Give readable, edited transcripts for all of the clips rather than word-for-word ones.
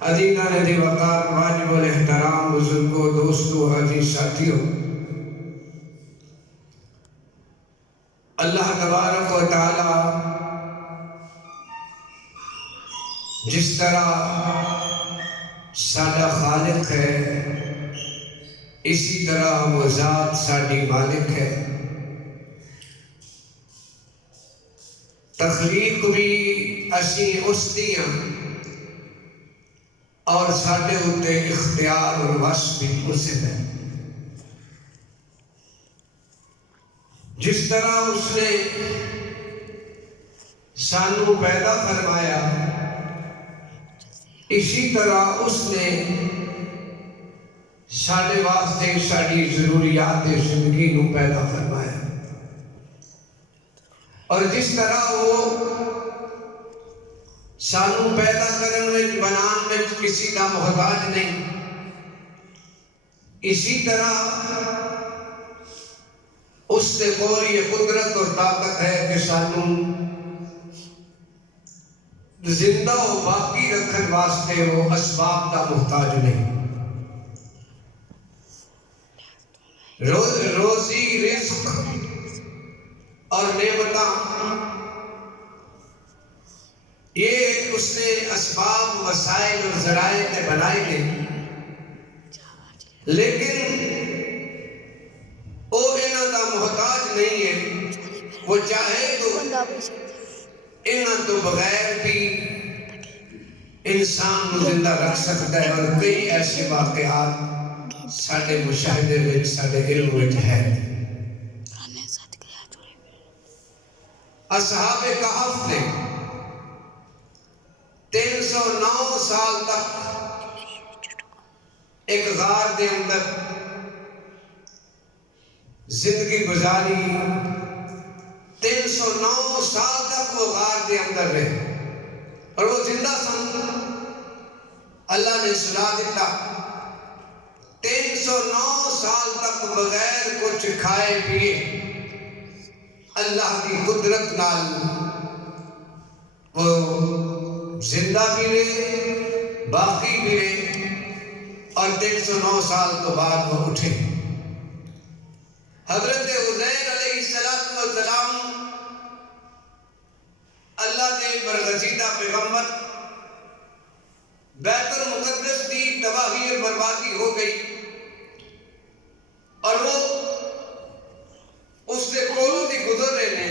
عزیزان دی وقار واجب الاحترام بزرگوں دوستوں عزیز ساتھیوں، اللہ تبارک و تعالی جس طرح سادہ خالق ہے اسی طرح وہ ذات ساڈی مالک ہے۔ تخلیق بھی اسی اس دیاں اور ساڈے اُتے اختیار اور وس بھی اس ہے۔ جس طرح اس نے سانو پیدا فرمایا اسی طرح اس نے ساڈے واسطے ساڈی ضروریات زندگی نو پیدا فرمایا، اور جس طرح وہ سانو پیدا کرن وچ بنان وچ کسی کا محتاج نہیں، اسی طرح اس سے کوئی یہ قدرت اور طاقت ہے کہ سانو زندہ و باقی رکھن واسطے وہ اسباب کا محتاج نہیں۔ روزی رزق اور نعمتاں یہ اس نے اسباب وسائل اور ذرائع میں بنائے گئے، لیکن وہ انہاں دا محتاج نہیں ہے۔ وہ چاہے تو انہاں تو بغیر بھی انسان کو زندہ رکھ سکتا ہے، اور کئی ایسے واقعات ساڈے مشاہدے وچ ساڈے علم وچ ہے۔ اصحاب کہف نے 309 سال تک ایک غار دے اندر زندگی گزاری، 309 سال تک وہ غار دے اندر رہے اور وہ زندہ سن۔ اللہ نے سنا دیتا 309 سال تک بغیر کچھ کھائے پیے اللہ کی قدرت نال وہ زندہ بھی رہے، باقی بھی رہے، اور 309 سال تو بعد وہ اٹھے۔ حضرت عزیر علیہ السلام اللہ کے برگزیدہ پیغمبر، بیت المقدس کی تباہی اور بربادی ہو گئی، اور وہ اس نے کولوں دی گزر رہے نے،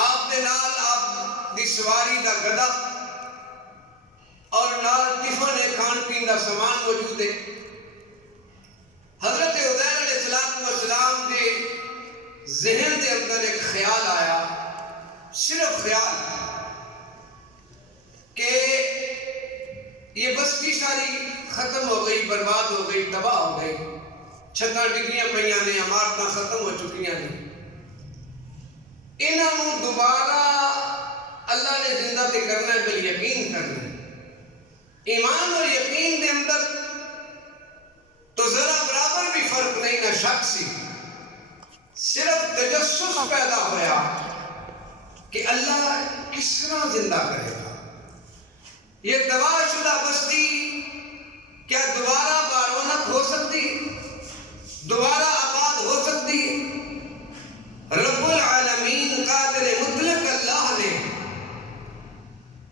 آپ دے نال آپ دی سواری دا گدا اور نال ٹفن کھان پین دا سامان موجود ہے۔ حضرت عزیر علیہ السلام کے ذہن دے اندر ایک خیال آیا، صرف خیال، کہ یہ بستی ساری ختم ہو گئی، برباد ہو گئی، تباہ ہو گئی، چھتاں ڈگیاں پئیاں نے، عمارتاں ختم ہو چکیاں نے، انہوں دوبارہ اللہ نے زندہ تے کرنا ہے، بل یقین کرنا ہے۔ ایمان اور یقین دے اندر تو ذرا برابر بھی فرق نہیں، نہ شک سی، صرف تجسس پیدا ہویا کہ اللہ کس طرح زندہ کرے گا۔ یہ تباہ شدہ بستی کیا دوبارہ بارونق ہو سکتی، دوبارہ آباد ہو سکتی؟ رب العالمین قادر مطلق اللہ نے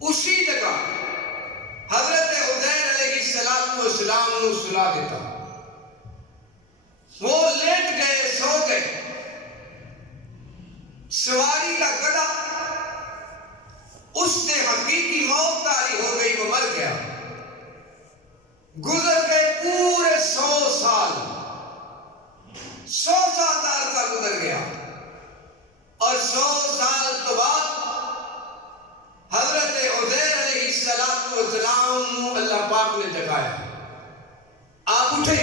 اسی جگہ حضرت عزیر علیہ السلام کو سلا دیتا، وہ لیٹ گئے، سو گئے، سواری کا گدا اس نے حقیقی موت طاری ہو گئی، وہ مر گیا۔ گزر گئے پورے 100 سال، 100 سال کا عرصہ گزر گیا، اور 100 سال تو بعد حضرت عزیر علیہ السلام اللہ پاک نے جگایا، آپ اٹھے،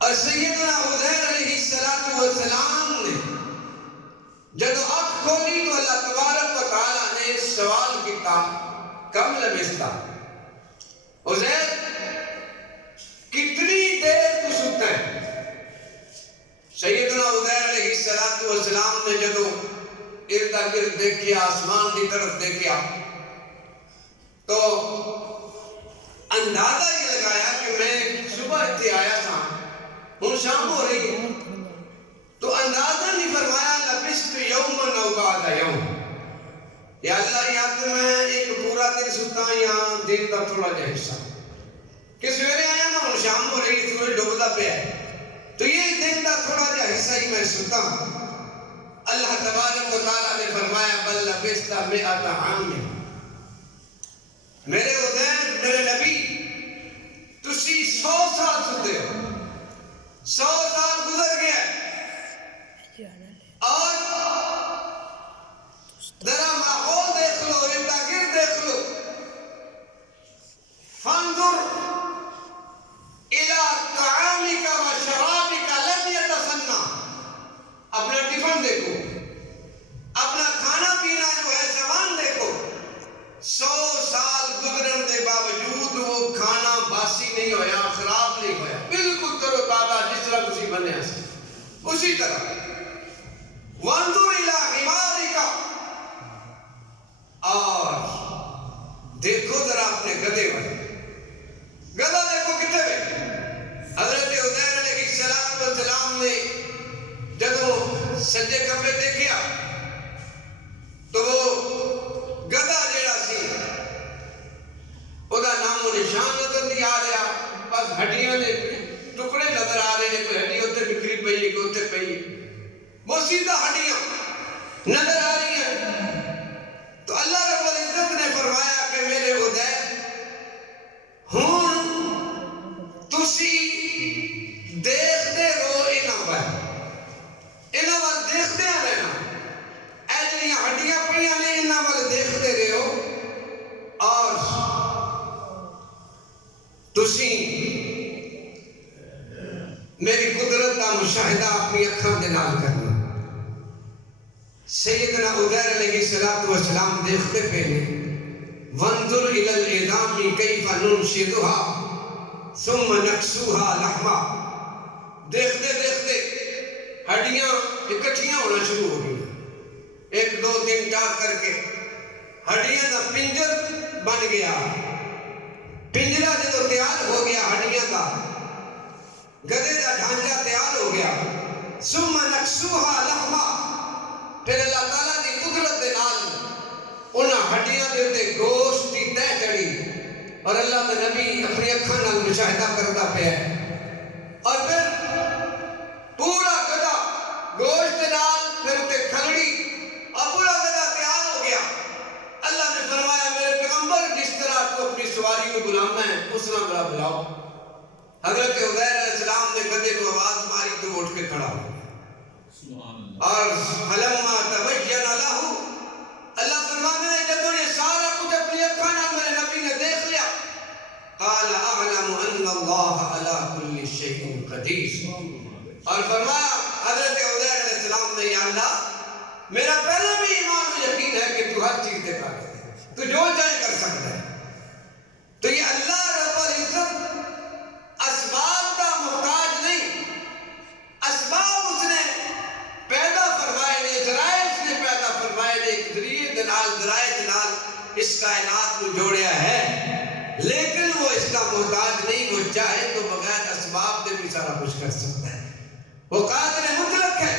اور سیدنا عزیر علیہ السلام نے جب آنکھ کھولی تو اللہ تبارک و تعالیٰ نے سوال کیتا، کم لبثتا، عزیر کتنی دیر تو ستا ہے؟ سیدنا عزیر علیہ السلام نے جب ارد گرد دیکھیا، آسمان کی طرف دیکھیا، تو اندازہ یہ لگایا کہ میں صبح اتنے آیا تھا، ہوں شام ہو رہی ہے، تو اندازہ نہیں فرمایا لبست یومن او بعد یوم، یا اللہ یا تو میں ایک پورا دن ستا یا دن کا تھوڑا جا حصہ، کہ سویرے آیا نا ہوں شام ہو رہی ہے، سورج ڈوبتا پہ ہے، تو یہ دن کا تھوڑا جا حصہ ہی میں ستا ہوں۔ اللہ تبارک و تعالیٰ نے فرمایا بل لبست مئۃ عام، میرے عزیر میرے نبی تسی 100 سال ستے ہو، 100 سال گزر گیا، اور ذرا ماحول دیکھ لو، ارد گرد دیکھ لو، فانظر الى طعامک و شرابک لم یتسنى، اپنا ٹفن دیکھو، اپنا کھانا پینا جو ہے سامان دیکھو، 100 سال گزرن دے باوجود وہ کھانا باسی نہیں ہویا، خراب نہیں ہویا، بالکل ترو تازہ جس طرح تسی بنے ہیں اسی طرح۔ وانظر الى حمارک، اور دیکھو ذرا اپنے گدھے والے، گدھا دیکھو کتنے ہوئے۔ حضرت عزیر علیہ السلام نے جب سجے کمرے دیکھیا تو وہ گدھا جیڑا سی وہ نام و نشان نظر نہیں آ رہا، بس ہڈیاں نے ٹکڑے نظر آ رہے ہیں، کوئی ہڈی اتنے بکھری پئی ہے، کوئی اتنے پئی ہے، وہ سیدھا ہڈیاں نظر آ رہی ہیں۔ تو اللہ رب العزت نے فرمایا کہ میرے عزیر ہوں تسی دیکھتے رہو انہاں وال دیکھتے رہنا، اے جڑیاں ہڈیاں پڑیاں نے انہاں وال دیکھتے رہو، اور تسی میری قدرت کا مشاہدہ اپنی اکھاں دے نال کرنا۔ سیدنا عزیر علیہ السلام دیکھتے پہلے وانظر الی العظام کیف ننشدها ثم نکسوها لحما، دیکھتے دیکھتے ہڈیاں اکٹھیاں ہونا شروع ہو گئی، 1 2 3 4 کر کے ہڈیاں دا پنجر بن گیا، پنجرہ جدو تیار ہو گیا ہڈیاں دا، گدھے دا ڈھانچہ تیار ہو گیا، ثم نکسوها لحما، پھر اللہ تعالیٰ دی قدرت دے نال انہاں ہڈیاں دے تے گوشت دی تہ چڑھی، اور اللہ دے نبی اپنی اکھاں نال مشاہدہ کرتا پیا ہے، اور پھر پورا گدھا گوشت دے نال پھر تے کھلڑی، اور پورا گدھا تیار ہو گیا۔ اللہ نے فرمایا میرے پیغمبر جس طرح تو اپنی سواری کو بلانا ہے اس طرح بلا بلاؤ۔ حضرت عزیر علیہ السلام نے گدھے کو آواز ماری تو اٹھ کے کھڑا ہو، اور فلما تبین لہ، اللہ فرمانے نے جب یہ سارا کچھ اپنی اکھاں نال میرے نبی نے دیکھ لیا، قال اعلم ان اللہ علی کل شیء قدیر، اور فرمایا حضرت عزیر علیہ السلام نے، یا اللہ میرا پہلے بھی ایمان و یقین ہے کہ تو ہر چیز دے قادر ہے، تو جو چاہے کر سکتا ہے۔ تو یہ اللہ رب العزت اسباب کا محتاج نہیں، اسباب اس نے پیدا فرمائے نے، ذرائع اس نے پیدا فرمائے نے، ایک ذریعے دنال ذرائع دنال اس کائنات کو جوڑیا ہے، لیکن وہ اس کا محتاج نہیں، وہ چاہے تو بغیر اسباب دے بھی سارا کچھ کر سکتا ہے، وہ قادر مطلق ہے،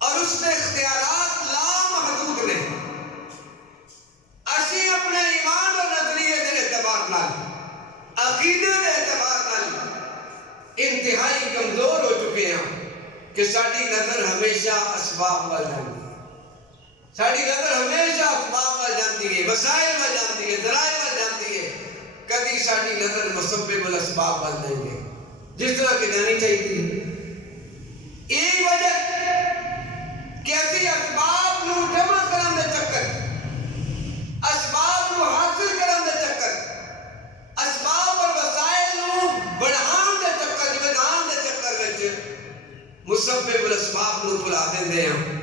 اور اس میں اختیارات لامحدود نے۔ اسی اپنے ایمان اور نظریے دے اعتبار نال، عقیدے دے اعتبار نال انتہائی کمزور ہو چکے ہیں کہ ساری نظر ہمیشہ اسباب وال جاندی ہے، ساری نظر ہمیشہ اسباب وال جاندی ہے، وسائل وال جاندی ہے، ذرائع وال جاندی ہے، کبھی ساری نظر مسبب الاسباب وال نہیں ہے جس طرح کہ جانی چاہیے تھی۔ یہی وجہ کہ اسی اسباب نو جمع کرن دے چکر، اسباب نو حاصل کرن دے چکر، اسباب اور وسائل نو بڑھان دے چکر، جوان دے چکر وچ مسبب الاسباب نو بلا دیندے ہیں،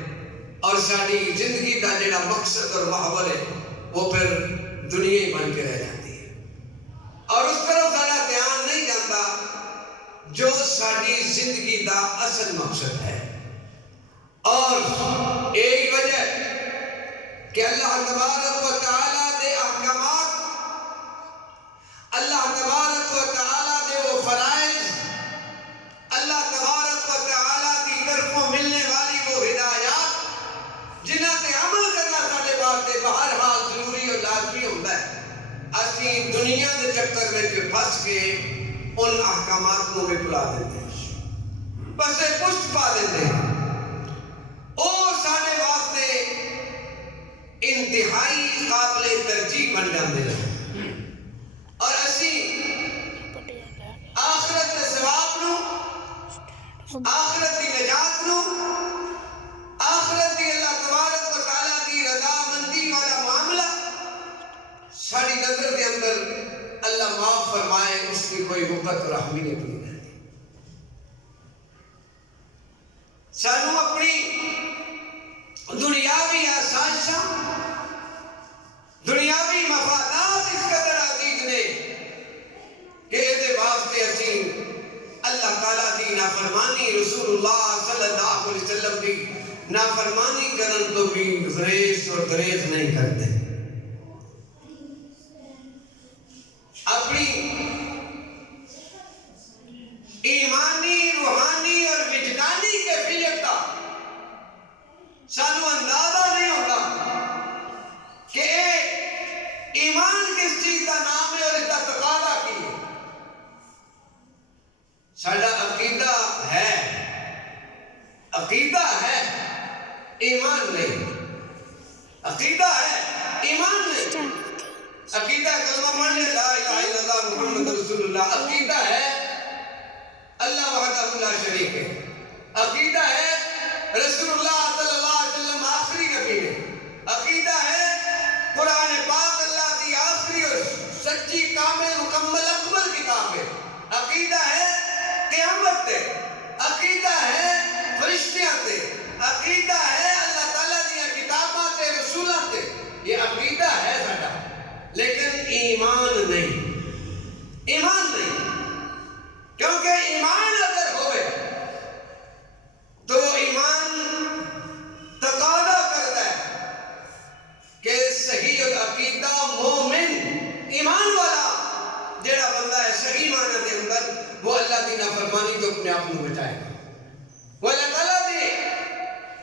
اور ساری زندگی دا جڑا مقصد اور محور ہے وہ پھر دنیا ہی بن کے رہ جاتی ہے، اور اس طرف سارا دھیان نہیں جاتا جو ساری زندگی دا اصل مقصد ہے۔ اور ایک وجہ کہ اللہ تبارک و تعالیٰ دے واسطے بہرحال ضروری اور لازمی ہوتا ہے اسی دنیا کے چکر میں پھنس کے ان احکامات کو بھی بلا دیتے ہیں، بسے پشت پا دیتے ہیں، وہ سارے واسطے انتہائی قابل ترجیح بن جاتے ہیں، اور اسی آخرت کے ثواب نو، آخرت کی نجات نو، آخرت کی اللہ تبارک و تعالیٰ کی رضا مندی والا معاملہ ساری نظر کے اندر اللہ معاف فرمائے، اس کی کوئی وقت اور اہمیت نہیں رہتی۔ سانو اپنی دنیاوی آسائشاں، دنیاوی مفادات اس قدر عزیز نے کہ یہ واسطے اسی اللہ تعالیٰ دی نافرمانی، رسول اللہ صلی اللہ علیہ وسلم دی نافرمانی کرن تو بھی گریز اور گریز نہیں کرتے، اپنی ایمانی، روحانی اور وجدانی کیفیت کا سانو اندازہ نہیں ہوتا کہ ایمان کس چیز کا نام ہے اور اس کا تقاضا کی ہے۔ ساڈا عقیدہ ہے، عقیدہ ہے، ایمان نہیں، عقیدہ ہے، ایمان نہیں۔ عقیدہ کلمہ پڑھ لے لا الہ الا اللہ محمد رسول اللہ، عقیدہ ہے اللہ وحدہ لا شریک ہے، عقیدہ ہے رسول اللہ صلی اللہ علیہ وسلم آخری نبی ہے، عقیدہ ہے قرآن پاک اللہ کی آخری اور سچی کامل مکمل اکمل کتاب ہے، عقیدہ ہے قیامت تے، عقیدہ ہے فرشتیاں تے، عقیدہ ہے اللہ تعالیٰ دیا کتاباں تے رسولاں تے، یہ عقیدہ ہے ساڈا، لیکن ایمان نہیں، ایمان نہیں، کیونکہ ایمان اگر ہوئے تو ایمان تقاضا کرتا ہے کہ صحیح عقیدہ مومن ایمان والا جڑا بندہ ہے صحیح معنی کے اندر وہ اللہ کی نافرمانی تو اپنے آپ کو بچائے گا، وہ اللہ تعالیٰ نے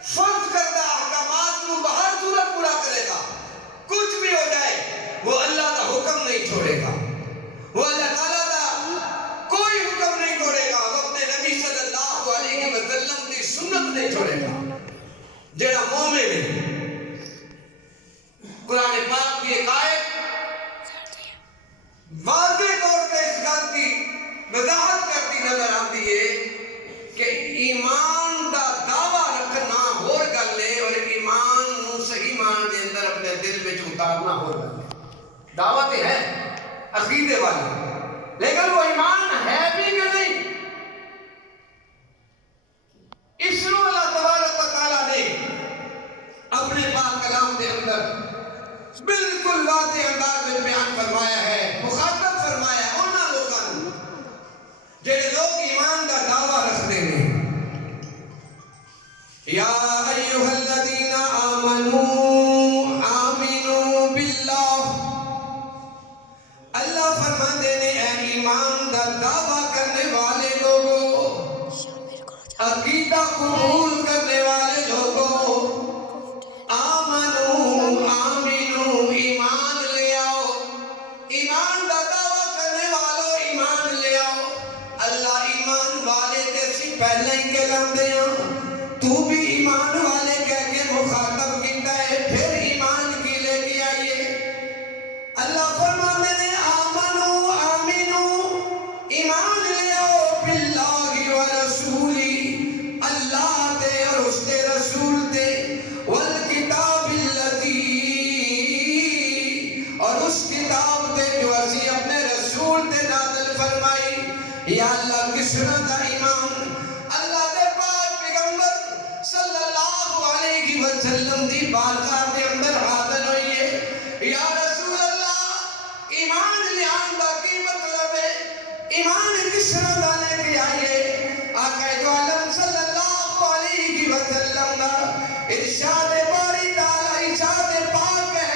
فرض کردہ احکامات کو بہر صورت پورا کرے گا، کچھ بھی ہو جائے وہ اللہ کا حکم نہیں چھوڑے گا، وہ اللہ تعالیٰ کا کوئی حکم نہیں چھوڑے گا، وہ اپنے نبی صلی اللہ علیہ وسلم کی سنت نہیں چھوڑے گا، جڑا مومن ہے۔ قرآن پاک کی ایک آیت واضح طور پہ اس بات کی وضاحت کرتی نظر آتی ہے کہ ایمان دا دعویٰ رکھنا ہور گل ہے اور ایمان نو صحیح معنی دے اندر اپنے دل وچ اتارنا ہور گل ہے۔ دعویٰ تے ہے عقیدے والی، لیکن وہ ایمان ہے بھی کہ نہیں، اس نو اللہ تبارک و تعالیٰ نے اپنے پاک کلام کے اندر بالکل واضح انداز میں بیان فرمایا ہے، مخاطب فرمایا ہے انہاں لوگاں نوں جڑے لوگ ایمان کا دعویٰ رکھتے ہیں۔ یا ایھا الذین آمنوا آمنوا باللہ، اللہ فرماتے ہیں اے ایمان کا دعویٰ کرنے والے لوگوں، عقیدہ قبول کرنے والے لوگوں، ایمان لے آؤ، ایمان کا دعویٰ کرنے والوں ایمان لے آؤ۔ اللہ ایمان والے جیسی پہلے ہی کہلاتے ہیں، تو بھی ایمان والے کہہ کے مخاطب کیتا ہے، پھر ایمان کی لے کے آئیے۔ اللہ فرماتے ہیں آمنو ایمان لے آؤ باللہ و رسولی، اللہ تے اور اس کے رسول تے، والکتاب اور اس کتاب تے جو اسی اپنے رسول تے نازل فرمائی۔ یا اللہ کس طرح دا ایمان؟ اللہ دے پاک پیغمبر صلی اللہ علیہ وسلم دی بارگاہ دے اندر حاضر ہوئیے، یا رسول اللہ ایمان لیان دا کی مطلب ہے؟ ایمان کس طرح دا لے کے آئیے؟ آقا دو عالم صلی اللہ علیہ وسلم دا ارشاد باری تعالی ارشاد پاک ہے،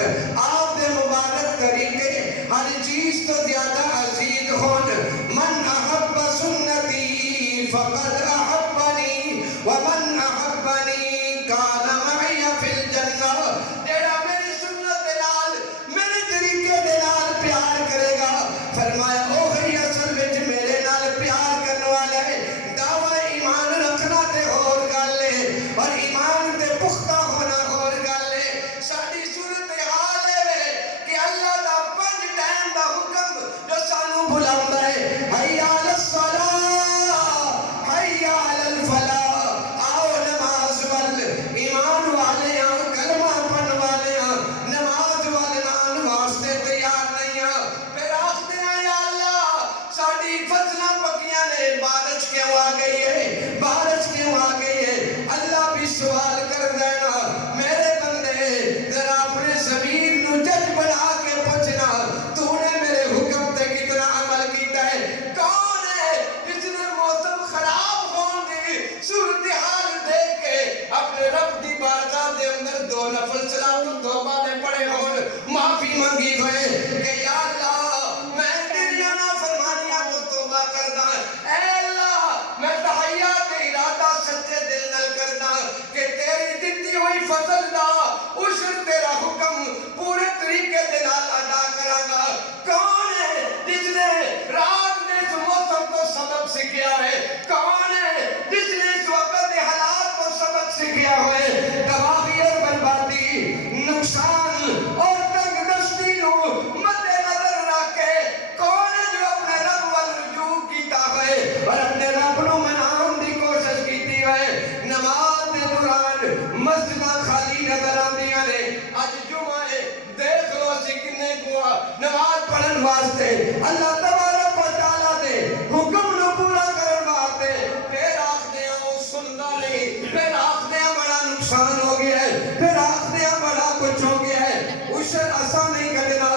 محبت آپ دے مبارک طریقے ہر چیز تو زیادہ عزیز ہون من احب سنتی فقد احبنی ومن احبنی کان معی فی الجنہ جیڑا میری سنت دے نال میرے طریقے دے نال پیار کرے گا فرمایا اوہی اصل وچ میرے نال پیار کرنے والا ہے دعوی ایمان رکھنا تے اور گل ہے اور ایمان تے پختہ ہونا اور گل ہے ساڈی صورت حال ہے کہ اللہ دا 5 ٹائم دا حکم جو سانو بلاوندا ہے حی علی الصلاۃ حی علی الفلاح آؤ نماز وال ایمان والے ہاں کلمہ پڑھن والے ہاں نماز والے نال واسطے تیار نہیں ہاں پھر آخدے ہیں یا اللہ ساڈی فصلاں پکیاں نے بارش کیوں آ گئی ہے بارش کیوں آ گئی ہے اللہ بھی سوال کر دینا میرے بندے ذرا اپنے ضمیر نو جج بنا کے پوچھنا تو نے میرے حکم تے کتنا عمل کیتا ہے کون ہے جس نے موسم خراب ہون دی صورتحال دیکھ کے اپنے رب دی بارگاہ دے اندر 2 نفل صلاۃ التوبہ دے پڑھے ہون معافی منگی ہوئے کہ یا اللہ میں تیریاں نافرمانیاں تو توبہ کردا اے اللہ میں تحیات ارادہ سچے دل نال کردا کہ تیری دتی ہوئی فضل دا عشر تیرا حکم پورے طریقے دے نال ادا کراں گا کون ہے جس نے رات نے اس موسم کو سبق سکھیا ہے کون ہے جس نے اس وقت کے حالات کو سبق سکھیا ہے تباہی اور بربادی نقصان اور تنگ دستی نو مد نظر رکھ کے کون ہے جو اپنے رب وال رجوع کیتا ہے اور اپنے رب نو منان دی کوشش کیتی ہے نماز دے دوران مسجداں خالی نظر آندیاں نے اج جمعہ ہے دیکھ لو اسی کنے کو نماز پڑھن واسطے اللہ تبارک و تعالیٰ دے حکم نو پورا کرن واسطے پھر آخدے ہیں وہ سندا نہیں پھر آخدے ہیں بڑا نقصان ہو گیا ہے پھر آخدے ہیں بڑا کچھ ہو گیا ہے عشر اسا نہیں کڈنا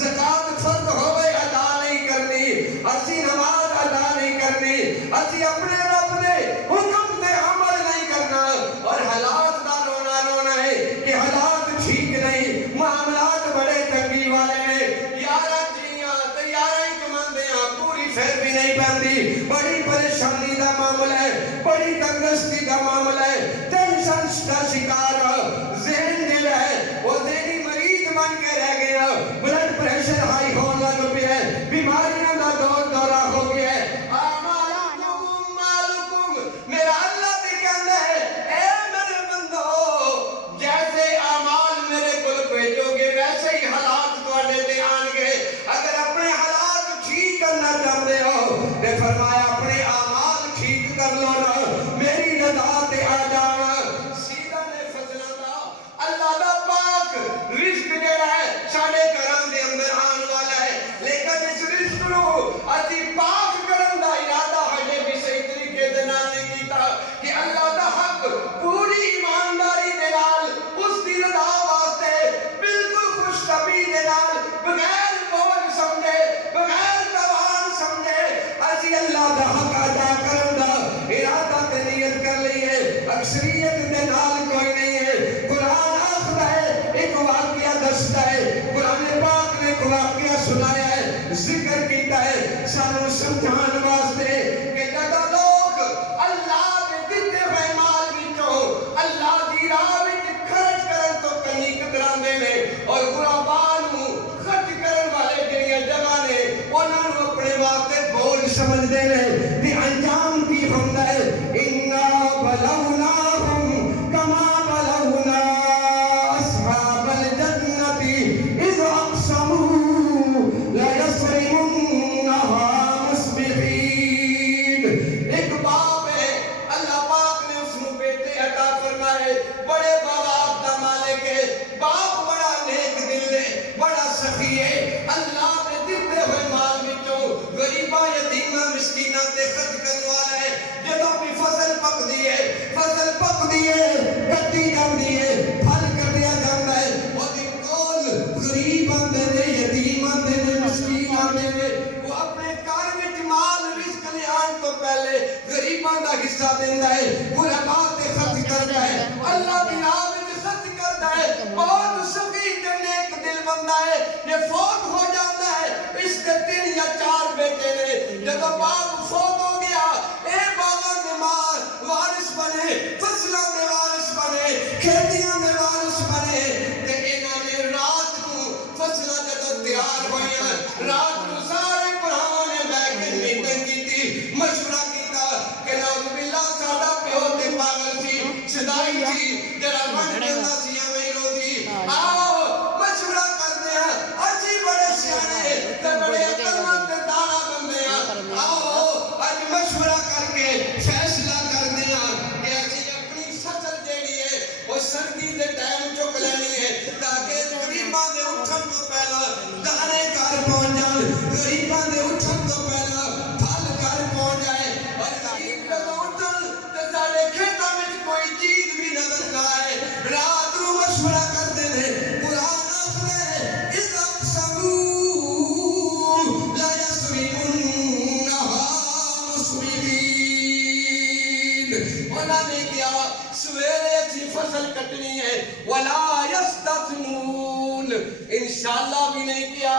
زکات فرض ہوئے ادا نہیں کرنی اسی نماز ادا نہیں کرنی اسی اپنے رب دے حکم تے عمل نہیں کرنا اور حالات دا رونا رونا ہے کہ حالات ٹھیک نہیں معاملات بڑے تنگی والے ہیں یارہ جیاں تے یارہ ہی کماندے ہیں پوری پھر بھی نہیں پہندی بڑی پریشانی دا معاملہ ہے بڑی تنگستی دا معاملہ ہے ٹینشن دا شکار ذہن دل ہے وہ ذہنی مریض بن کے رہ گیا بلڈ پریشر ہائی ہون لگ پیا ہے بیماریاں دا دور دورہ ہو گیا ہے میرا اللہ بھی کہندا ہے اے میرے بندو جیسے اعمال میرے کول بھیجو گے ویسے ہی حالات تواڈے تے آن گے اگر اپنے حالات ٹھیک کرنا چاہتے ہو تے فرمایا اپنے اعمال ٹھیک کر لو نا میری رضا تے آ جانا سیدھا نے فضلہ دا اللہ دا پاک رزق جڑا ہے ساڈے گھراں دے اندر آن والا ہے لیکن اس رزق نو اسی پاک کرن دا ارادہ ہجے بھی صحیح طریقے دے نال نہیں کیتا کہ اللہ دا حق پوری ایمانداری دے نال اس دی رضا واسطے بالکل خوش طبعی دے نال بغیر بوجھ سمجھے بغیر توان سمجھے اسی اللہ دا حق ادا کرن دا ارادہ تے نیت کر لئیے اکثریت دے نال کوئی نہیں ہے قرآن آخر ہے ایک واقعہ دستا ہے قرآن پاک نے ایک واقعہ سنایا ہے ذکر کیتا ہے سانو سمجھان واسطے کہ جگہ لوگ اللہ دے دتے ہوئے مال وچوں اللہ دی راہ وچ خرچ کرن تو کنی کتراندے نے اور غرباء نو خرچ کرن والے جڑیاں جگہ نے انہاں نو اپنے واسطے بوجھ سمجھدے نے تے انجام کی ہوندا ہے انا بلوناہم کما بلونا اصحاب الجنت اذ اقسموا لا یصرمنہا مصبحین ایک باپ ہے اللہ پاک نے اس نو بیٹے عطا فرمائے بڑے باپ دا مالک ہے باپ بڑا نیک دل ہے بڑا سخی ہے اللہ نے دتے ہوئے مال وچوں غریباں یتیماں مسکیناں تے خرچ کرن والا ہے جدوں بھی فصل پکدی ہے کٹی جاندی ہے پھل کٹیا جاندا ہے اودی کول غریب آندے نے یتیم آندے نے مسکین آندے نے وہ اپنے گھر وچ مال رزق لے آن تو پہلے غریباں دا حصہ دیندا ہے غرباء تے خرچ کردا ہے اللہ دی راہ وچ خرچ کردا ہے بہت سخی تے نیک یہ فوت ہو جاتا ہے، اس کے 3 یا 4 بیٹے نے، جب باپ فوت ہو گیا، اے باغاں دے وارث بنے، فصلاں دے وارث بنے، کھیتیاں دے وارث بنے، تے انہاں نے رات کو فصلاں جدوں تیار ہوئیاں، رات کو سارے بھراواں نے بیٹھ کے میٹنگ کیتی، مشورہ کیتا کہ نعوذ باللہ ساڈا پیو تے پاگل سی، شدائی سی، جڑا بن جاندا سی ایویں روزی، آؤ مشورہ کرتے ہیں، اسی بڑے سیانے تے بڑے عقلمند تے دانا بندے ہیں، آؤ اج مشورہ کر کے فیصلہ کرتے ہیں کہ اسی اپنی فصل جیڑی ہے وہ سرگی دے ٹائم چک لینی ہے تاکہ غریباں دے اٹھن تو پہلا دانے گھر پہنچ جان، غریباں دے اٹھن تو پہلا پھل گھر پہنچ جائے، اور غریب جدوں اٹھن تے ساڈے کھیتاں وچ کوئی چیز بھی نظر نہ آئے، رات نوں مشورہ کرتے نے، قرآن آخدے اذا اقسموا لا یصرمنہا مصبحین، انہوں نے کیا سویرے اچھی فصل کٹنی ہے، وَلَا يَسْتَثْنُونَ، انشاءاللہ بھی نہیں کیا،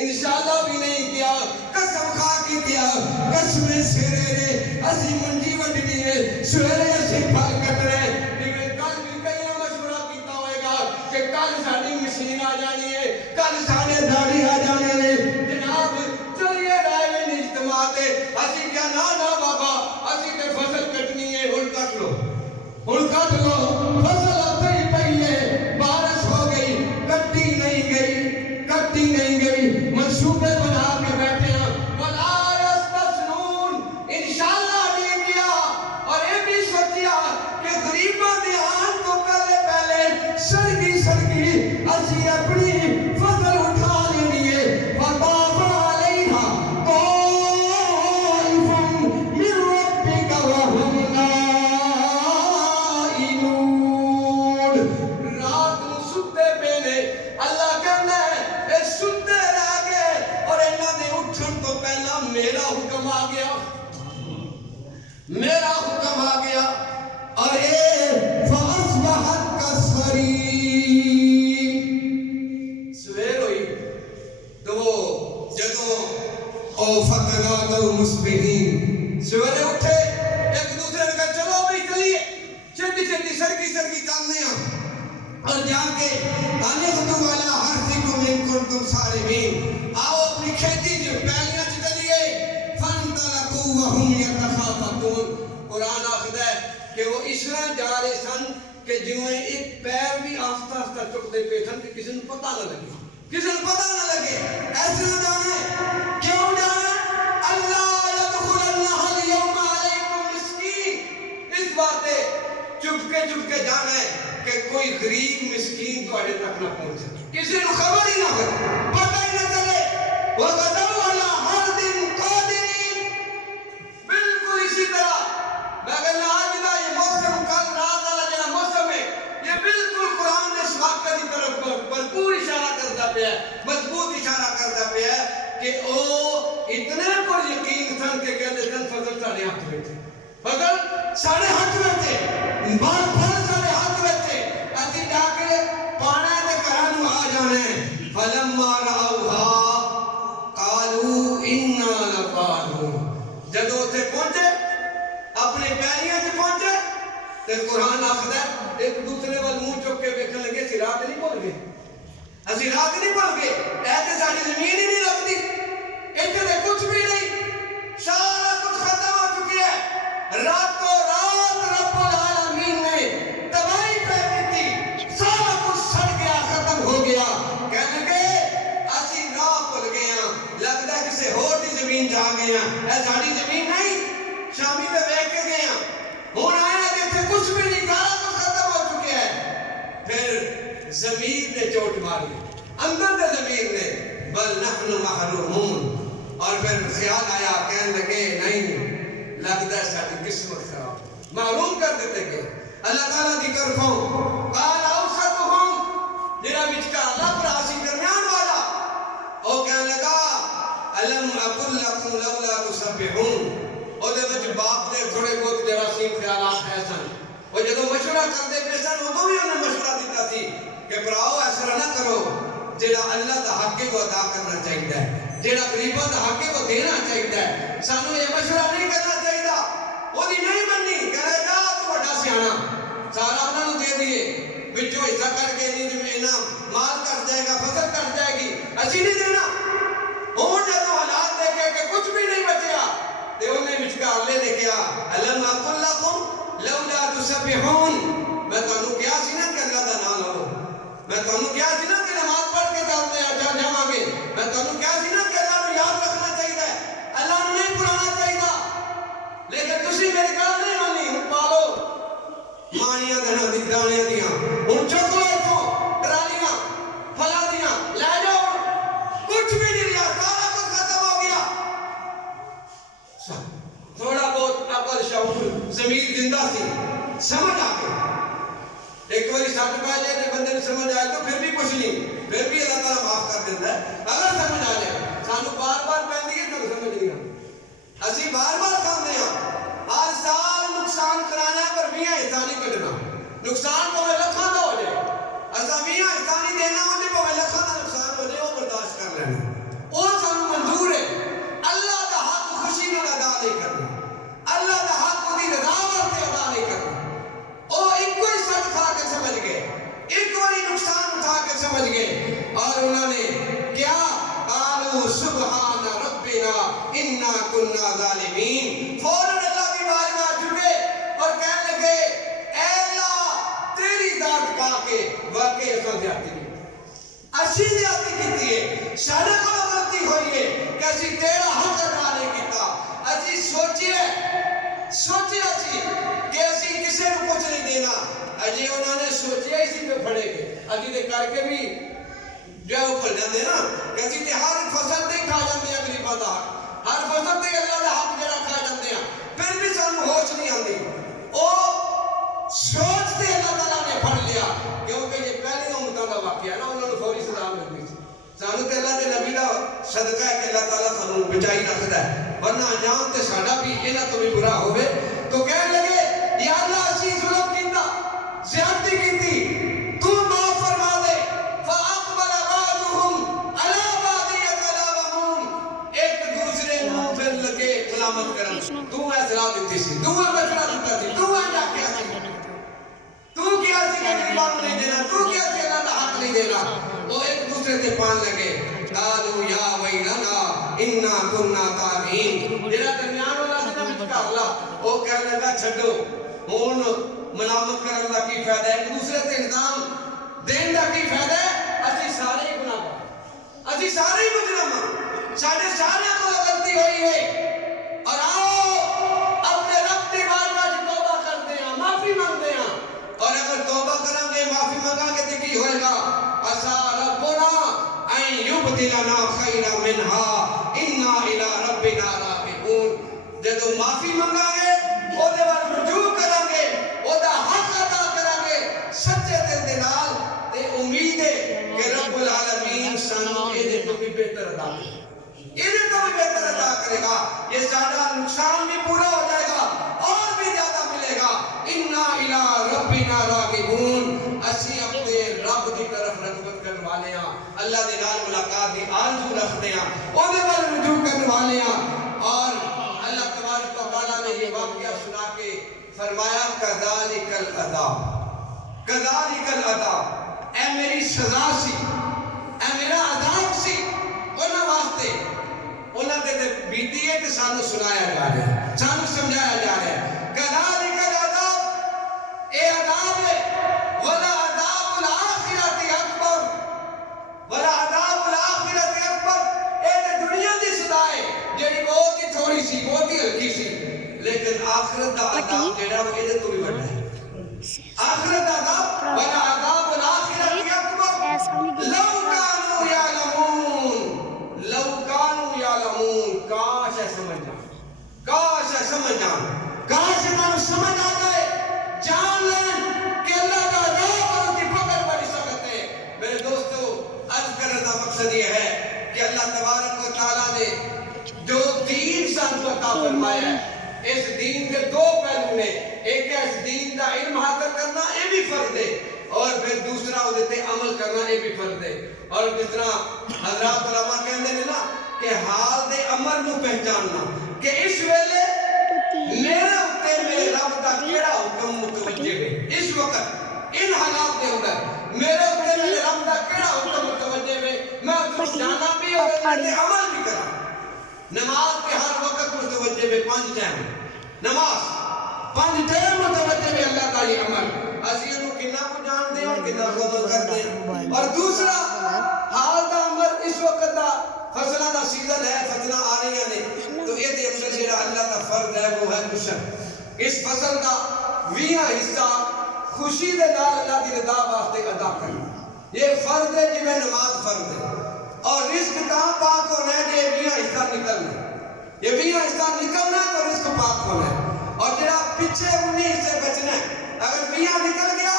انشاءاللہ بھی نہیں کیا، قسم کھا کے کیا، قسمیں سویرے اسی منجی وڈنی ہے، سویرے اسی پھل کٹ رہے، لیکن کل بھی کئی مشورہ کیتا ہوئے گا کہ کل ساڑی مشین آ جانی ہے، کل ساڑے داڑی آ جانے لے، جناب چلیے رائے میں اجتماع دے، اسی کیا نا بابا، اسی تے فصل کٹنی ہے، ہن کٹ لو، فصل اتے ہی پئی ہے، بارش ہو گئی، کٹی نہیں گئی، منصوبے بنا کے بیٹھے ہیں، وَلَا يَسْتَثْنُونَ، انشاءاللہ نہیں کیا، اور یہ بھی سوچیا کہ غریباں دے آن تو پہلے سرگی اسی اپنی فصل اٹھا لینی ہے، فَطَافَ عَلَيْهَا طَائِفٌ مِّن رَّبِّكَ وَهُمْ نَائِمُونَ، رات نوں ستے پے نے، اللہ کہنا ہے اے ستے رہ گئے، اور انہاں دے اٹھن تو پہلا میرا حکم آ گیا، اور اے فَأَصْبَحَتْ كَالصَّرِيمِ، سویر ہوئی تو وہ جدوں فَتَنَادَوْا مُصْبِحِينَ، سویرے اٹھے ایک دوسرے نے کہا چلو بھئی چلیے چھتی سرگی چلنے ہیں، اور جا کے اَنِغْدُوا عَلَىٰ حَرْثِكُمْ إِن كُنتُمْ صَارِمِينَ، آؤ اپنی کھیتی جو پہلیاں چلیے، فَانْطَلَقُوا وَهُمْ يَتَخَافَتُونَ، قرآن آخدہ ہے کہ وہ اس طرح جا رہے سن کہ جویں ایک پیر بھی آہستہ چکتے پہ سن کہ کسی نے پتہ نہ لگے، ایسے نہ جانے، کیوں جانے؟ اللہ يَدْخُلَنَّهَا الْيَوْمَ عَلَيْكُمْ مسکین، اس باتیں چپ کے جانا ہے کہ کوئی غریب مسکین تو آڑے تک نہ پہنچے، کسی نے خبر ہی نہ ہو، پتہ ہی نہ چلے، وَغَدَوْا عَلَىٰ حَرْدٍ قَادِرِينَ، بالکل اسی طرح میں کہنا آج دا یہ موسم کل رات والا جنا موسم ہے، یہ بالکل قرآن نے اس واقعہ کی طرف بھرپور اشارہ کرتا پیا ہے، مضبوط اشارہ کرتا پیا ہے کہ او اتنے پر یقین تھن کہ کہتے تھن فضل ساڑھے ہاتھ میں تھے، فضل ساڑھے ہاتھ میں تھے، بار پھل ساڑھے ہاتھ میں تھے، اسی جا کے پانا دے کرانو آ جانے، فَلَمَّا رَأَوْهَا قَالُوا إِنَّا لَضَالُونَ، جدوں تے پہنچے اپنے پیریاں سے پہنچے تے قرآن آخدہ ہے ایک دوسرے وال منہ چک کے بیکھن لگے اسی رات نہیں بھول گئے، ایتے ساڑی زمین ہی نہیں رکھتی، ایتے کچھ بھی نہیں، سارا کچھ ختم ہو چکی ہے، راتوں رات رب العالمین نے تباہی پیدا کی، سارا کچھ سڑ گیا، ختم ہو گیا، کہنے گے اسی راہ بھول گئے ہیں، لگتا ہے کسے اور دی زمین جا گئے ہیں، اے ساڑی زمین نہیں، شامی میں بیٹھ کے گئے ہیں، ہونا ہے کہ کچھ بھی نہیں، سارا کچھ ختم ہو چکے ہیں، پھر ضمیر نے چوٹ ماری، اندر دے ضمیر نے، بل نحن محرومون، اور پھر خیال آیا کہنے لگے نہیں، لگتا ہے ساری قسمت خراب، معلوم کر دیتے کہ اللہ تعالیٰ دی طرفوں قال اوسطہم، جنہاں بچ کا اللہ راسی درمیان والا، وہ کہنے لگا الم اقل لکم لولا تسبحون، اور دے وچ باپ دے تھوڑے بہت جراثیم خیالات ہے سن، وہ جدو مشورہ کرتے پہ سن ادو بھی انہیں مشورہ دیتا تھی کہ براؤ ایسا نہ کرو، جڑا اللہ دا حق کو ادا کرنا چاہیے، جڑا غریباں دا حق کو دینا چاہیے. سانو یہ مشورہ نہیں کرنا چاہیے، وہی نہیں مننی کہے جا تو بڑا سیاںا سارا انہاں نوں دے دیے، وچوں حصہ کر کے انعام مال کر جائے گا، فصل کر جائے گی، اسی نہیں دینا. ہوں جدوں حالات دیکھے کہ کچھ بھی نہیں بچیا تے انہیں وچکار لے کیا الم اقل لکم لولا تسبحون، میں تانوں کیا سی نا کہ اللہ دا نام لو، میں تانوں کیا سی نا کہ نماز پڑھ کے چلتے جاواں گے، میں تانوں کیا سی نا کہ اللہ نوں یاد رکھنا چاہیے، اللہ نوں نہیں بھلانا چاہیے، لیکن تسی میری گل نہیں مانی. ہن پالو مانیاں دانیاں دیاں ہن چک لو اتوں ٹرالیاں پھلاں دیاں لے جاؤ، کچھ بھی نہیں رہا، سارا کچھ ختم ہو گیا. تھوڑا بہت عقل شعور ضمیر زندہ سی، سمجھ آ گئی. ایک باری سٹ پہ جائے تو بندے نے سمجھ آئے تو پھر بھی کچھ نہیں، پھر بھی اللہ تعالیٰ معاف کر دیتا ہے اگر سمجھ آ جائے. سانو بار بار پہنتی ہے تو سمجھ نہیں آ، اسی بار بار کھانے ہیں، ہر سال نقصان کرانا پر 20 حصہ نہیں کٹنا. نقصان پہ لکھاں دا ہو جائے، ایسا 20 حصہ نہیں دینا ہو جائے، پہ لکھاں دا نقصان ہو جائے، وہ برداشت کر لینا، وہ سانو منظور ہے. اللہ دا حق خوشی نال ادا نہیں کرنا، اللہ دا حق دی رضا واسطے ادا نہیں کرنا. وہ ایک کوئی سٹ کھا کے سمجھ گئے، ایک باری نقصان اٹھا کے سمجھ گئے، اور انہوں نے کیا قالوا سبحان ربنا انا كنا ظالمین، فوراً اللہ کی بارگاہ جھکے اور کہنے لگے اے اللہ تیری ذات کا کے واقعی اساں زیادتی کی، اسی زیادتی کیتی ہے، سارے کو غلطی ہوئی ہے کہ اسی تیرا حق ادا نہیں کیتا. اسی سوچیا سی کہ اسی کسے کو کچھ نہیں دینا، اجے انہوں نے سوچیا اسی پہ پھڑے گئے. اجی دے کر کے بھی جو ہے وہ پھڑ جاندے نا کہ اسی تے ہر فصل تے کھا جاندے ہیں غریباں دا حق، ہر فصل تے اللہ دا حق جڑا کھا جاندے ہیں، پھر بھی سانو ہوش نہیں آندی. او سوچتے اللہ تعالیٰ نے پھڑ لیا کیونکہ یہ پہلی امتوں کا واقعہ نا، انہوں نے فوری سزا ملنی سی. سانو تے اللہ دے نبی دا صدقہ ہے کہ اللہ تعالیٰ سانو بچائی رکھدا ہے، ورنہ انجام تے ساڈا بھی انہاں تو بھی برا ہوے. تو کہنے لگے یا اللہ اسی ظلم کیتا، زیادتی کیتی، تو معاف فرما دے. فاقبل بعضهم على بعض يتلاومون، ایک دوسرے نوں پھر لگے ملامت کرن، تو اے صلاح دتی سی، تو اے مشورہ دتا سی، تو اے کیا سی، تو کیا سی کہ غریباں نوں نہیں دینا، تو کیا سی اللہ دا حق نہیں دینا. وہ ایک دوسرے تے پان لگے قالوا یا ویلنا انا كنا طاغین. جڑا درمیان والا سی نا وچکار لا، وہ کہنے لگا چھڈو ہن ملامت کرن دا کی فائدہ ہے، ایک دوسرے تے الزام دین دا کی فائدہ ہے. اسی سارے ہی گناہگار، اسی سارے ہی مجرم ہاں، ساڈے سارے کو غلطی ہوئی ہے، اور آؤ اپنے رب دی بارگاہ وچ توبہ کرتے ہیں، معافی مانگتے ہیں. اور اگر توبہ کریں گے معافی مانگیں گے تو کی ہوئے گا؟ عسى ربنا ان يبدلنا خيرا منها انا الى ربنا راغبون. جدو معافی مانگا گے او دے وال رجوع کریں گے، او دا حق ادا کریں گے سچے دل دے نال، تے امید ہے کہ رب العالمین سانو اے دے تو بھی بہتر ادا کرے گا، اے دے تو بھی بہتر ادا کرے گا. یہ سارا نقصان بھی پورا ہو جائے گا اور بھی زیادہ ملے گا. انا الى ربنا راغبون، اسی اپنے رب کی طرف رغبت کرنے والے ہیں، اللہ دے نال ملاقات دی آرزو رکھتے ہیں، او دے ول رجوع کرنے والے ہیں. اور اللہ تبارک و تعالیٰ نے یہ واقعہ سنا کے فرمایا کذالک العذاب، کذالک العذاب، اے میری سزا سی، اے میرا عذاب سی انہاں واسطے، انہاں دے بیتی ہے کہ سانو سنایا جا رہا ہے، سانو سمجھایا جا رہا ہے. کذالک العذاب، اے عذاب ہے، ولا عذاب الآخرت اکبر، ولا عذاب الآخرت اکبر. اے تے دنیا دی سزا ہے جڑی بہت ہی تھوڑی سی، بہت ہی ہلکی سی، لیکن آخرت دا عذاب جڑا وہ اے تو بھی بڑا ہے. آخرت دا عذاب ولا عذاب الآخرت اکبر لو کانوا یعلمون، لو کانوا یعلمون، کاش ہے سمجھ جان، کاش ہے سمجھ جان، کاش انہوں سمجھ آ جائے، جان لیں کہ اللہ کا عذاب اور اس کی پکڑ بڑی سخت ہے. میرے دوستو عرض کرنے کا مقصد یہ ہے کہ اللہ تبارک و تعالیٰ نے جو دین سانو عطا فرمایا ہے، اس دین کے دو پہلو نے، ایک ہے اس دین کا علم حاصل کرنا، یہ بھی فرض ہے، اور پھر دوسرا وہ دیتے عمل کرنا یہ بھی فرض ہے. اور جس طرح حضرات علماء کہتے ہیں نا کہ حال دے عمل نو پہچاننا کہ اس ویلے میرے اوتے میرے رب دا کیڑا حکم متوجہ ہے. اس وقت ان حالات کے اندر میرے اوتے میرے رب دا کیڑا حکم متوجہ ہے میں اس کو جانا بھی اور عمل بھی کرا. نماز کے ہر وقت متوجہ ہے 5 ٹائم نماز 5 ٹائم متوجہ ہے اللہ کا یہ عمل اسی انہوں کنا کو جان دیں اور کنا کو عمل کر دیں. اور دوسرا حال دا عمل اس وقت دا فصلہ دا سیزن ہے فصلہ آ رہی ہیں تو یہ دے اندر جڑا اللہ دا فرض ہے وہ ہے کشن. اس فصل دا 20 حصہ خوشی دے نال اللہ دی رضا واسطے ادا کرنا یہ فرض ہے جی میں نماز فرض ہے. اور رزق کہاں پاک ہونا ہے یہ 20 حصہ نکلنا یہ 20 حصہ نکلنا تو رزق پاک ہونا ہے. اور جڑا پیچھے 19 حصے بچنا ہے اگر 20 نکل گیا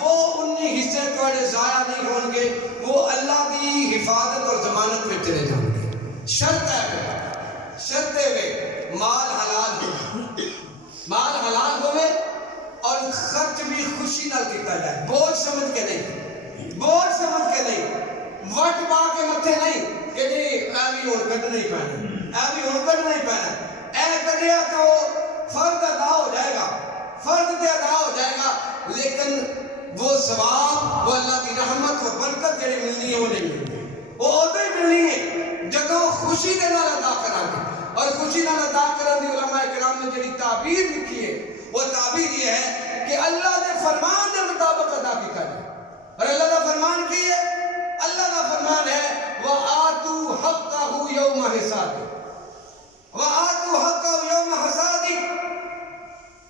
وہ 19 حصے تھوڑے ضائع نہیں ہوں گے وہ اللہ دی حفاظت اور ضمانت میں چلے جائیں گے. شرط ہے مال حلال ہوئے اور خرچ بھی خوشی نہ کیتا جائے بوجھ سمجھ کے نہیں وٹ پا کے متھے نہیں کہ جی اے بھی ہون کٹ نہیں پہنا اے کٹیا تو فرض ادا ہو جائے گا لیکن وہ ثواب وہ اللہ کی رحمت و برکت جڑی ملنی ہے وہ نہیں ملنی وہ ادھر ہی ملنی ہے جدو خوشی دے نال ادا کریں گے. اور خوشی نال ادا کرن دی علماء کرام نے جڑی تعبیر لکھی ہے وہ تعبیر یہ ہے کہ اللہ دے فرمان دے مطابق ادا کیتا جائے. اور اللہ دا فرمان کی ہے اللہ دا فرمان ہے وَآتُوا حَقَّهُ يَوْمَ حِسَادِ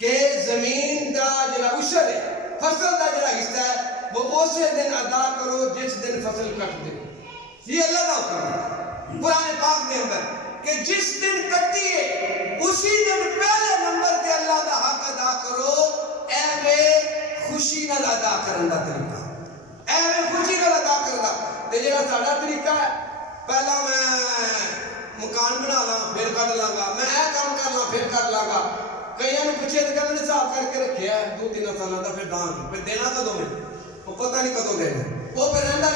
کہ زمین دا جڑا عشر ہے فصل دا جڑا حصہ ہے وہ اسی دن ادا کرو جس دن فصل کٹ دے. یہ اللہ دا حکم ہے قرآن پاک دے اندر کہ جس دن کٹی ہے اسی دن پہلے نمبر تے اللہ دا حق ادا کرو. خوشی نال ادا کرن دا طریقہ خوشی نال ادا کرن دا تے جڑا ساڈا طریقہ ہے پہلا میں مکان بنا لاں پھر کٹ لاں میں اے کام کر لاں پھر کر لاں گا. کئیاں نے پوچھے تے کہندے صاحب کر کے رکھیا ہے 2-3 سالاں دا پھر دان پھر دینا کدوں میں وہ پتہ نہیں کدوں دینا وہ پھر رہندا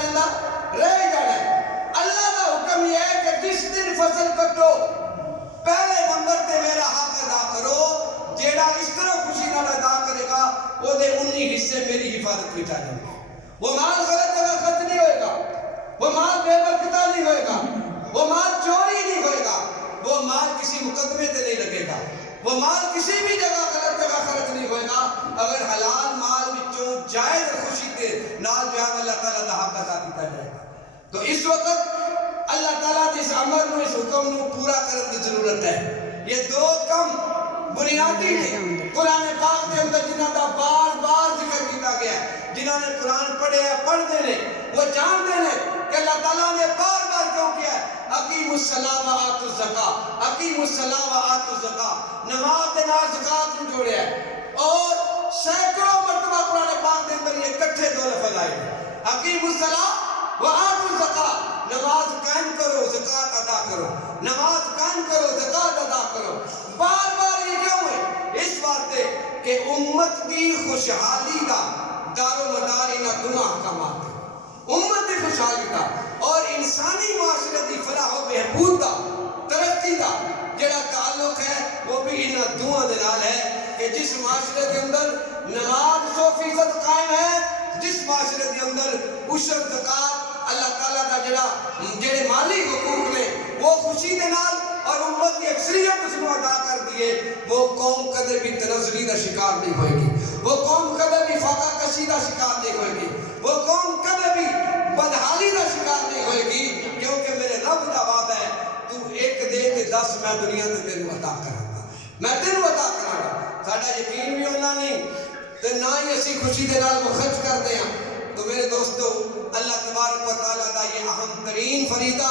رہ جانا ہے. اللہ دا حکم یہ ہے کہ جس دن فصل کٹو پہلے نمبر تے میرا حق ادا کرو. جیڑا اس طرح خوشی نال ادا کرے گا وہ دے 19 حصے میری حفاظت وچ آ جائیں گے. وہ مال غلط جگہ خرچ نہیں ہوئے گا وہ مال بے برکتہ نہیں ہوئے گا وہ مال چوری نہیں ہوئے گا وہ مال کسی مقدمے تے نہیں لگے گا وہ مال کسی بھی جگہ غلط جگہ خرچ نہیں ہوئے گا. اگر حلال مال وچوں جائز خوشی تے نال جو ہے اللہ تعالیٰ دا حق ادا کیتا جائے گا. تو اس وقت اللہ تعالیٰ اس امر نو اس حکم نو پورا کرنے کی ضرورت ہے. یہ 2 کم بنیادی ہیں قرآن پاک دے اندر جنہاں دا بار بار ذکر کیتا گیا ہے. جنہاں نے قرآن پڑھے ہیں پڑھتے ہیں وہ جانتے ہیں کہ اللہ تعالیٰ نے بار بار کیوں کیا ہے اقیم الصلاۃ و آتوا الزکاۃ اقیم الصلاۃ و آتوا الزکاۃ نماز دے نال زکات نو جوڑیا ہے. اور سینکڑوں مرتبہ قرآن پاک دے اندر یہ اکٹھے 2 لفظ آئے ہیں اقیم الصلاۃ و آتوا الزکاۃ نماز قائم کرو زکات ادا کرو نماز قائم کرو زکات ادا کرو. بار بار یہ کیوں ہے اس واسطے کہ امت کی خوشحالی دا دار و مدار انہاں دونوں احکامات ہے امت کی خوشحالی دا اور انسانی معاشرے کی فلاح و بہبود دا ترقی دا جڑا تعلق ہے وہ بھی انہاں دونوں دے نال ہے کہ جس معاشرے کے اندر نماز 100% قائم ہے جس معاشرے کے اندر عشر زکات اللہ تعالیٰ دا جڑے مالی حقوق نے وہ خوشی دے نال اور امت کی اکثریت اس کو ادا کر دیے وہ قوم کدے بھی تنزلی دا شکار نہیں ہوئے گی وہ قوم کدے بھی فاقہ کشی دا شکار نہیں ہوئے گی وہ قوم کدے بھی بدحالی دا شکار نہیں ہوئے گی کیونکہ میرے رب دا وعدہ ہے تو ایک دے کے 10 میں دنیا تے تینوں عطا کراں گا میں تینوں عطا کراں گا. ساڈا یقین بھی ہونا نہیں تے نہ ہی اسی خوشی دے نال وہ خرچ کردے ہیں. تو میرے دوستو اللہ تبارک و تعالیٰ دا یہ اہم ترین فریضہ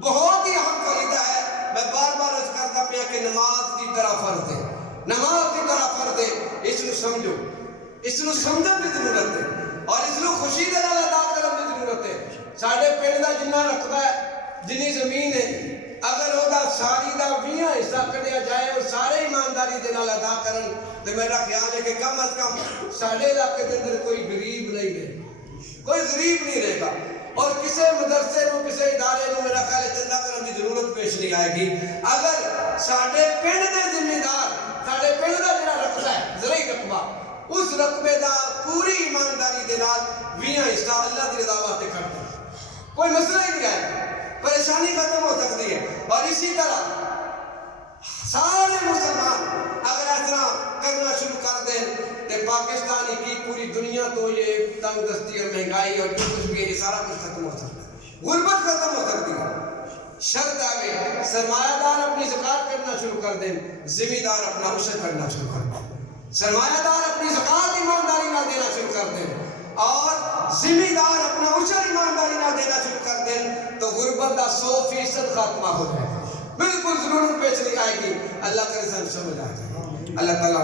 بہت ہی اہم فریضہ ہے. میں بار بار عرض کرتا پیا کہ نماز کی طرح فرض ہے نماز کی طرح فرض ہے. اس کو سمجھو اس کو سمجھن کی ضرورت ہے اور اس کو خوشی دے نال ادا کرنے کی ضرورت ہے. ساڈے پنڈ دا جنہ رقبہ ہے جنی زمین ہے اگر وہ ساری دا 20 حصہ کٹیا جائے اور سارے ایمانداری دے نال ادا کرن تو میرا خیال ہے کہ کم از کم ساڑھے علاقے کے اندر کوئی غریب نہیں رہے گا، کوئی غریب نہیں رہے گا، اور کسی مدرسے کو کسی ادارے کو میرا خیال ہے چندہ کرنے کی ضرورت پیش نہیں آئے گی اگر ساڑھے پنڈ کے ذمہ دار ساڑھے پنڈ کا جڑا رقبہ ہے زرعی رقبہ اس رقبے کا پوری ایمانداری کے نال 20 حصہ اللہ کی رضا واسطے کرتا ہے، کوئی مسئلہ ہی نہیں ہے، پریشانی ختم ہو سکتی ہے۔ اور اسی طرح سارے مسلمان اگر اس طرح کرنا شروع کر دیں کہ پاکستانی کی پوری دنیا تو یہ تنگ دستی اور مہنگائی اور جو کچھ بھی ہے یہ سارا کچھ ختم ہو سکتا ہے، غربت ختم ہو سکتی ہے۔ شرط ہے سرمایہ دار اپنی زکوٰۃ کرنا شروع کر دیں، ذمہ دار اپنا عشر کرنا شروع کر دیں، سرمایہ دار اپنی زکوٰۃ ایمانداری نہ دینا شروع کر دیں اور ذمہ دار اپنا عشر ایمانداری نہ دینا شروع کر دیں تو غربت کا 100% خاتمہ ہو جائے گا، بالکل ضرورت پیش نہیں آئے گی، اللہ کا رضا سمجھ آ جائے گا۔ اللہ تعالیٰ